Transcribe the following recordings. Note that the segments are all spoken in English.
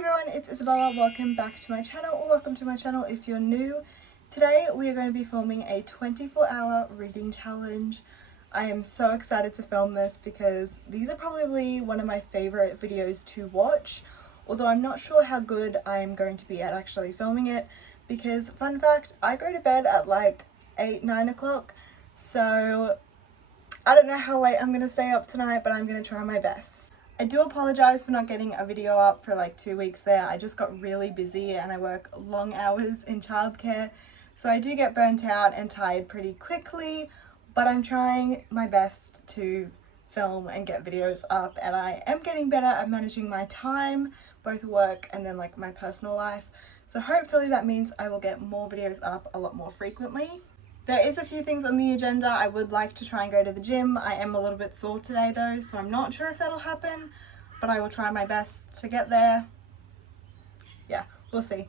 everyone, it's Isabella. Welcome back to my channel, or welcome to my channel if you're new. Today we are going to be filming a 24-hour reading challenge. I am so excited to film this because these are probably one of my favorite videos to watch, although I'm not sure how good I'm going to be at actually filming it because, fun fact, I go to bed at like 8-9 o'clock, so I don't know how late I'm going to stay up tonight, but I'm going to try my best. I do apologise for not getting a video up for like 2 weeks there. I just got really busy and I work long hours in childcare, so I do get burnt out and tired pretty quickly, but I'm trying my best to film and get videos up, and I am getting better at managing my time, both work and then like my personal life, so hopefully that means I will get more videos up a lot more frequently. There is a few things on the agenda. I would like to try and go to the gym. I am a little bit sore today though, so I'm not sure if that'll happen, but I will try my best to get there. Yeah, we'll see.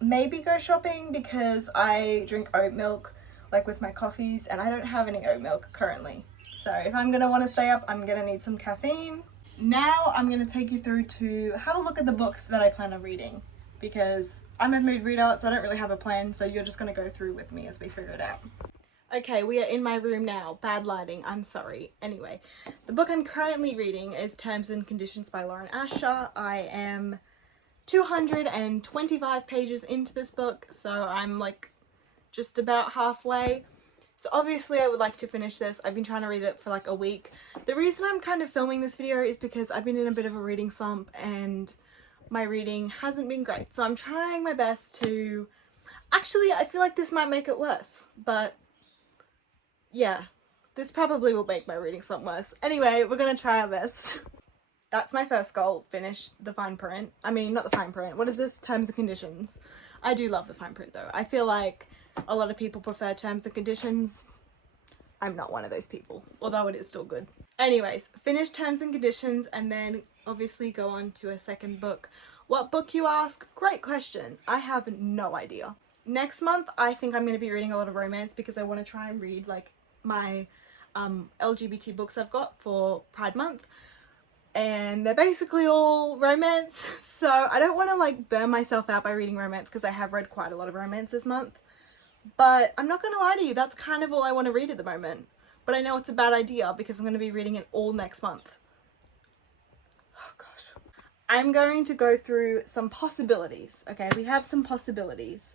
Maybe go shopping because I drink oat milk like with my coffees and I don't have any oat milk currently. So if I'm gonna want to stay up, I'm gonna need some caffeine. Now I'm gonna take you through to have a look at the books that I plan on reading, because I'm a mood reader, so I don't really have a plan, so you're just going to go through with me as we figure it out. Okay, we are in my room now. Bad lighting, I'm sorry. Anyway, the book I'm currently reading is Terms and Conditions by Lauren Asher. I am 225 pages into this book, so I'm like just about halfway. So obviously I would like to finish this. I've been trying to read it for like a week. The reason I'm kind of filming this video is because I've been in a bit of a reading slump and my reading hasn't been great, so I'm trying my best to... Actually, I feel like this might make it worse, but yeah, this probably will make my reading slump worse. Anyway, we're gonna try our best. That's my first goal, finish the fine print. I mean, not the fine print, what is this? Terms and Conditions. I do love the fine print though. I feel like a lot of people prefer Terms and Conditions. I'm not one of those people, although it is still good. Anyways, finish Terms and Conditions and then obviously go on to a second book. What book, you ask? Great question. I have no idea. Next month, I think I'm going to be reading a lot of romance because I want to try and read like my LGBT books I've got for Pride Month. And they're basically all romance, so I don't want to like burn myself out by reading romance because I have read quite a lot of romance this month. But I'm not going to lie to you, that's kind of all I want to read at the moment. But I know it's a bad idea because I'm going to be reading it all next month. Oh gosh. I'm going to go through some possibilities. Okay, we have some possibilities.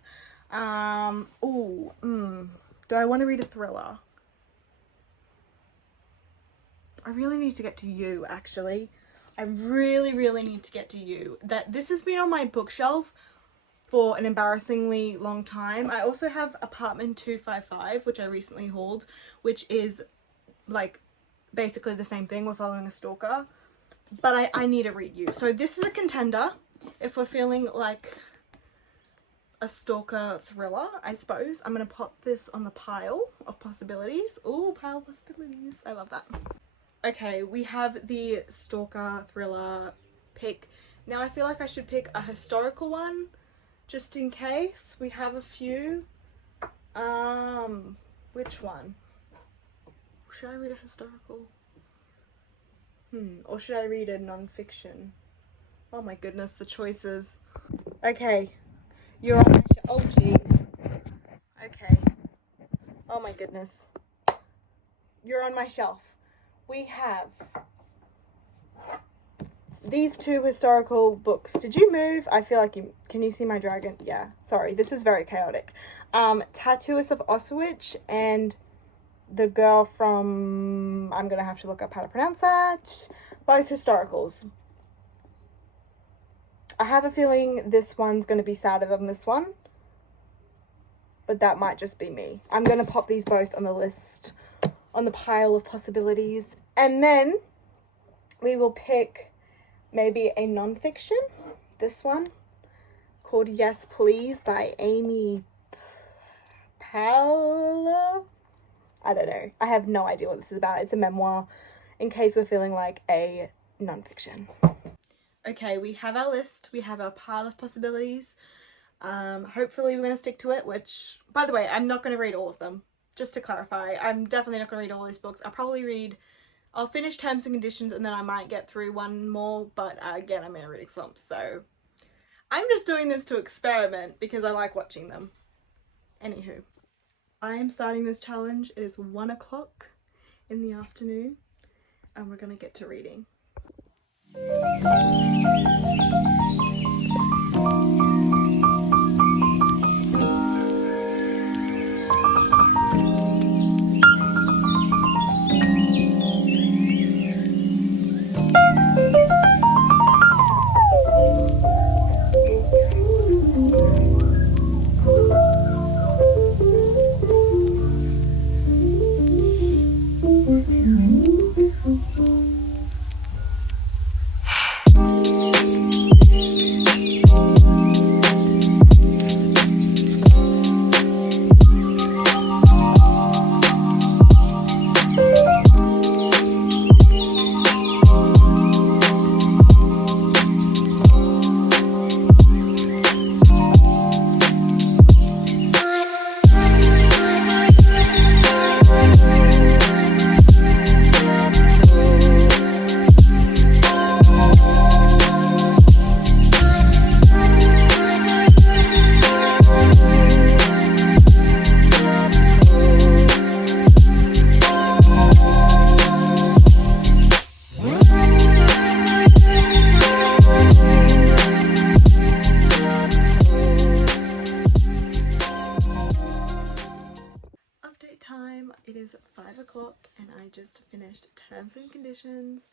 Do I want to read a thriller? I really need to get to You, actually. I really need to get to You. This has been on my bookshelf for an embarrassingly long time. I also have Apartment 255, which I recently hauled, which is like basically the same thing. We're following a stalker, but I need to read You. So this is a contender if we're feeling like a stalker thriller, I suppose. I'm gonna pop this on the pile of possibilities. Oh, pile of possibilities. I love that. Okay, we have the stalker thriller pick. Now I feel like I should pick a historical one just in case. We have a few. Which one? Should I read a historical? Or should I read a non-fiction? Oh my goodness, the choices. Okay, you're on my shelf. Oh jeez. Okay. Oh my goodness. You're on my shelf. We have these two historical books. Did you move? I feel like you... Can you see my dragon? Yeah. Sorry, this is very chaotic. Tattooist of Auschwitz and The Girl from... I'm going to have to look up how to pronounce that. Both historicals. I have a feeling this one's going to be sadder than this one, but that might just be me. I'm going to pop these both on the list, on the pile of possibilities, and then we will pick maybe a non-fiction. This one called Yes Please by Amy Powler. I don't know. I have no idea what this is about. It's a memoir, in case we're feeling like a non-fiction. Okay, we have our list. We have our pile of possibilities. Hopefully we're going to stick to it, which, by the way, I'm not going to read all of them. Just to clarify, I'm definitely not going to read all these books. I'll probably read I'll finish Terms and Conditions and then I might get through one more, but again, I'm in a reading slump, so I'm just doing this to experiment because I like watching them. Anywho, I am starting this challenge. It is 1 o'clock in the afternoon and we're gonna get to reading. Update time. It is 5 o'clock and I just finished Terms and Conditions.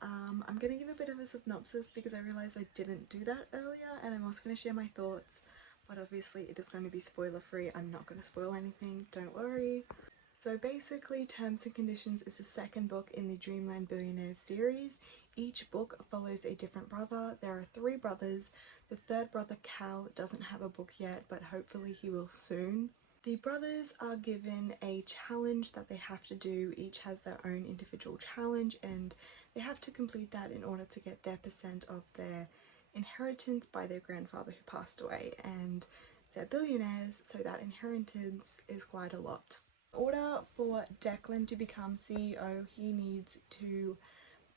I'm going to give a bit of a synopsis because I realised I didn't do that earlier, and I'm also going to share my thoughts, but obviously it is going to be spoiler free. I'm not going to spoil anything, don't worry. So basically, Terms and Conditions is the second book in the Dreamland Billionaires series. Each book follows a different brother. There are 3 brothers. The third brother, Cal, doesn't have a book yet, but hopefully he will soon. The brothers are given a challenge that they have to do. Each has their own individual challenge and they have to complete that in order to get their percent of their inheritance by their grandfather who passed away, and they're billionaires, so that inheritance is quite a lot. In order for Declan to become CEO, he needs to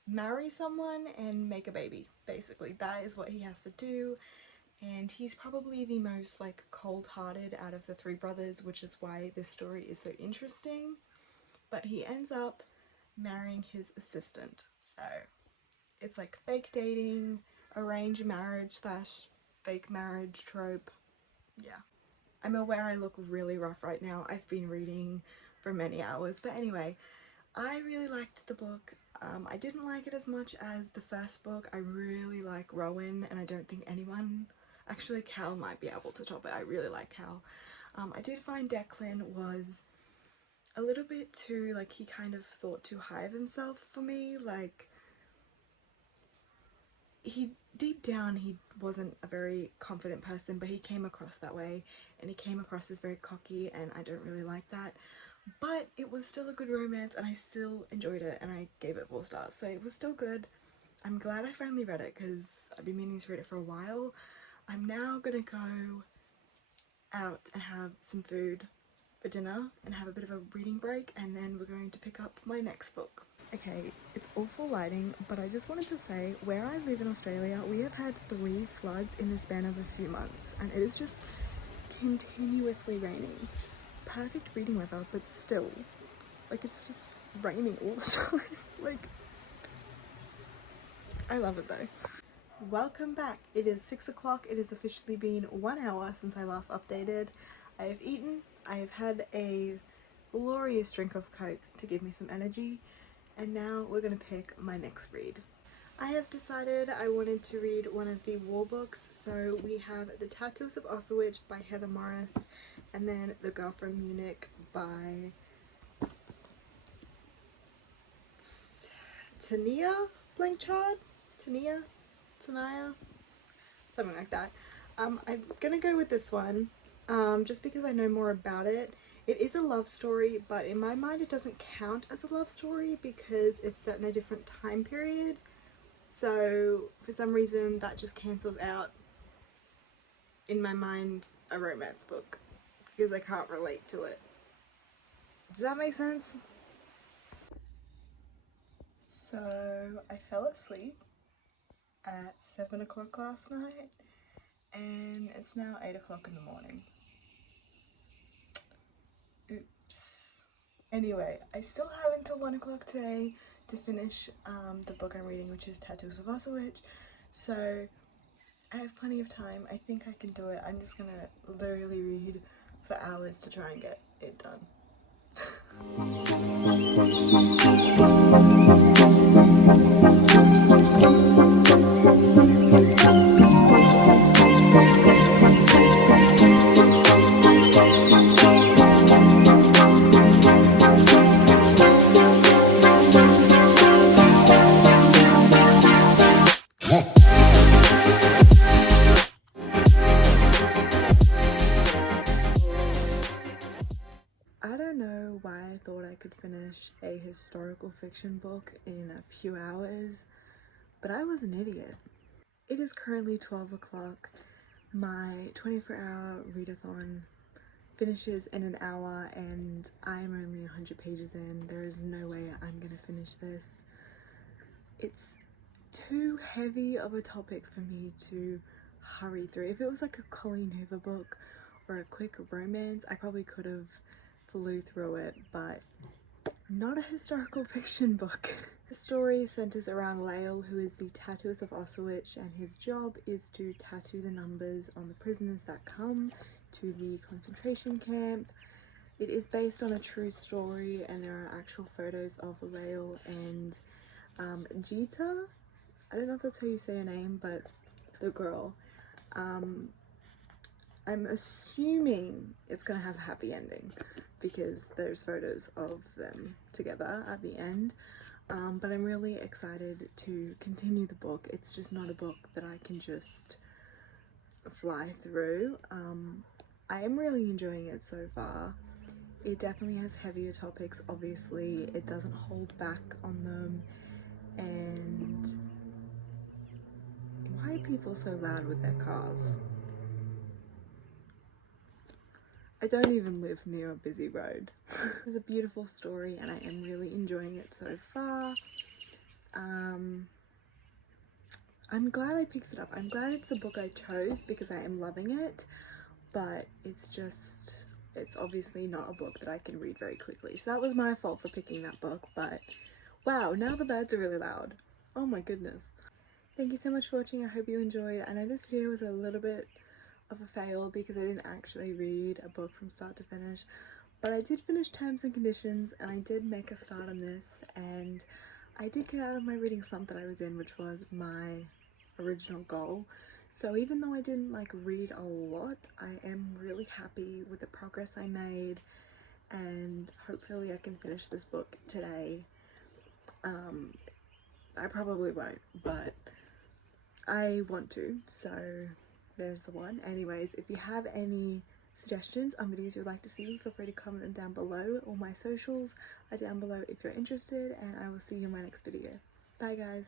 marry someone and make a baby. Basically, that is what he has to do. And he's probably the most like cold-hearted out of the 3 brothers, which is why this story is so interesting. But he ends up marrying his assistant, so it's like fake dating, arranged marriage slash fake marriage trope. Yeah, I'm aware I look really rough right now. I've been reading for many hours, but anyway, I really liked the book. I didn't like it as much as the first book. I really like Rowan, and I don't think anyone, actually Cal might be able to top it. I really like Cal. I did find Declan was a little bit too, like, he kind of thought too high of himself for me. Like, he, deep down, he wasn't a very confident person, but he came across that way, and he came across as very cocky, and I don't really like that. But it was still a good romance and I still enjoyed it, and I gave it 4 stars, so it was still good. I'm glad I finally read it because I've been meaning to read it for a while. I'm now gonna go out and have some food for dinner and have a bit of a reading break, and then we're going to pick up my next book. Okay, it's awful lighting, but I just wanted to say, where I live in Australia, we have had 3 floods in the span of a few months, and it is just continuously raining. Perfect reading weather, but still, like, it's just raining all the time. Like, I love it though. Welcome back. It is 6 o'clock. It has officially been 1 hour since I last updated. I have eaten. I have had a glorious drink of Coke to give me some energy, and now we're gonna pick my next read. I have decided I wanted to read one of the war books, so we have The Tattoos of Auschwitz by Heather Morris, and then The Girl from Munich by Tania Blanchard? Tania? Something like that. I'm gonna go with this one, just because I know more about it. It is a love story, but in my mind it doesn't count as a love story because it's set in a different time period. So for some reason that just cancels out, in my mind, a romance book because I can't relate to it. Does that make sense? So I fell asleep at 7 o'clock last night and it's now 8 o'clock in the morning. Oops. Anyway, I still have until 1 o'clock today to finish the book I'm reading, which is Tattoos of Auschwitz. So I have plenty of time. I think I can do it. I'm just gonna literally read for hours to try and get it done. I don't know why I thought I could finish a historical fiction book in a few hours, but I was an idiot. It is currently 12 o'clock. My 24-hour readathon finishes in an hour and I'm only 100 pages in. There is no way I'm gonna finish this. It's too heavy of a topic for me to hurry through. If it was like a Colleen Hoover book or a quick romance, I probably could have flew through it, but not a historical fiction book. The story centers around Lael, who is the Tattoos of Auschwitz, and his job is to tattoo the numbers on the prisoners that come to the concentration camp. It is based on a true story and there are actual photos of Lael and Jita. I don't know if that's how you say her name, but the girl. I'm assuming it's gonna have a happy ending because there's photos of them together at the end. But I'm really excited to continue the book. It's just not a book that I can just fly through. I am really enjoying it so far. It definitely has heavier topics, obviously. It doesn't hold back on them. And why are people so loud with their cars? I don't even live near a busy road. It's a beautiful story and I am really enjoying it so far. I'm glad I picked it up. I'm glad it's the book I chose because I am loving it, but it's obviously not a book that I can read very quickly. So that was my fault for picking that book, but wow, now the birds are really loud. Oh my goodness. Thank you so much for watching. I hope you enjoyed. I know this video was a little bit of a fail because I didn't actually read a book from start to finish, but I did finish Terms and Conditions and I did make a start on this and I did get out of my reading slump that I was in, which was my original goal. So even though I didn't like read a lot, I am really happy with the progress I made and hopefully I can finish this book today. I probably won't, but I want to, so there's the one. Anyways, if you have any suggestions on videos you'd like to see, feel free to comment them down below. All my socials are down below if you're interested, and I will see you in my next video. Bye guys.